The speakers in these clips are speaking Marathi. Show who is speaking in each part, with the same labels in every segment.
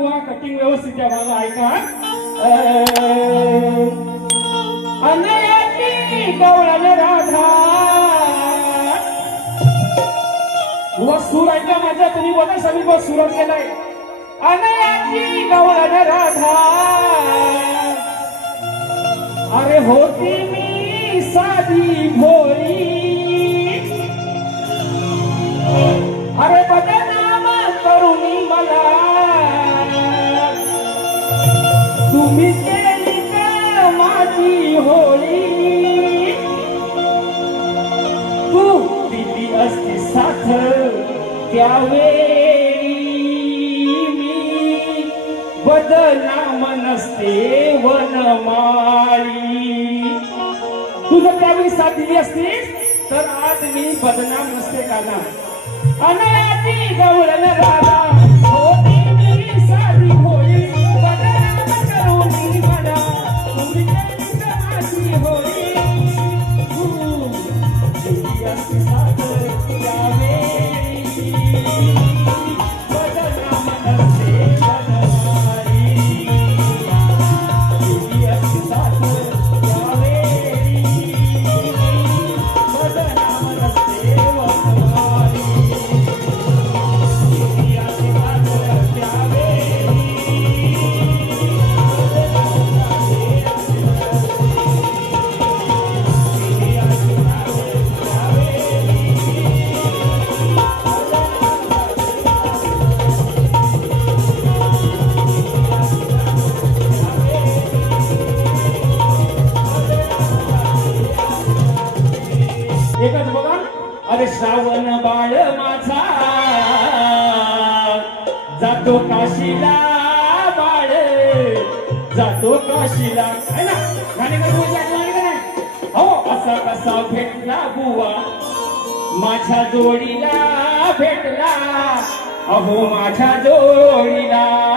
Speaker 1: बुवा कटिंग व्यवस्थित द्या बघा ऐका. अनयाची गवळण राधा. बुवा सूर ऐका माझा तुम्ही बघा सगळी बघ सुरात केलाय अनयाची गवळण राधा. अरे होती मी साधी भोळी. तुम्ही केली का माझी होळी तू दिली असती साथ त्यावेळी मी बदनाम नसते वनमाळी तू जर त्यावेळी साथ दिली असतीस तर आज मी बदनाम नसते का ना अनयाची गवळण राधा. बाळ माझा. जातो काशीला बाळ. जातो काशीला. हो असा कसा भेटला बुवा? माझ्या जोडीला भेटला. अहो माझ्या जोडीला.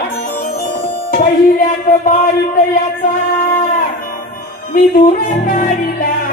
Speaker 1: पहिल्याच बारीत याचा मी दूर काढिला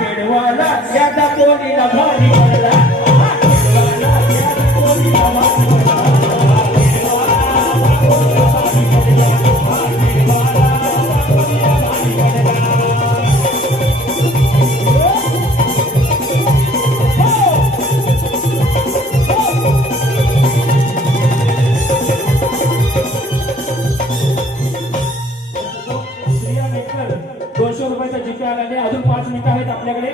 Speaker 1: खेळवाला याचा कोणीला भारी अजून आहेत आपल्याकडे.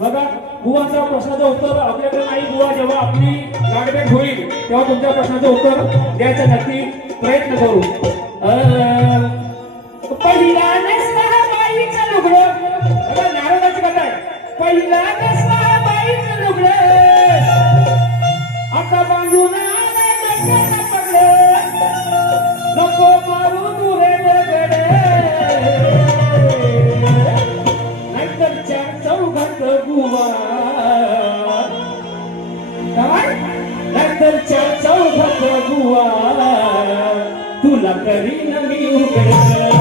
Speaker 1: बघा बुवाचा प्रश्नाचं उत्तर आपल्याकडे नाही. बुवा जेव्हा आपली गाडबेट होईल तेव्हा तुमच्या प्रश्नाचं उत्तर द्यायचं नक्की प्रयत्न करू. अं, पहिला नसता बाईचं लुगडं. नारदाची कथा आहे. पहिला नसता बाईचं लुगडं. आता बांधून काय नाहीतर चार चौघात बुवा तुला करीन मी उघड.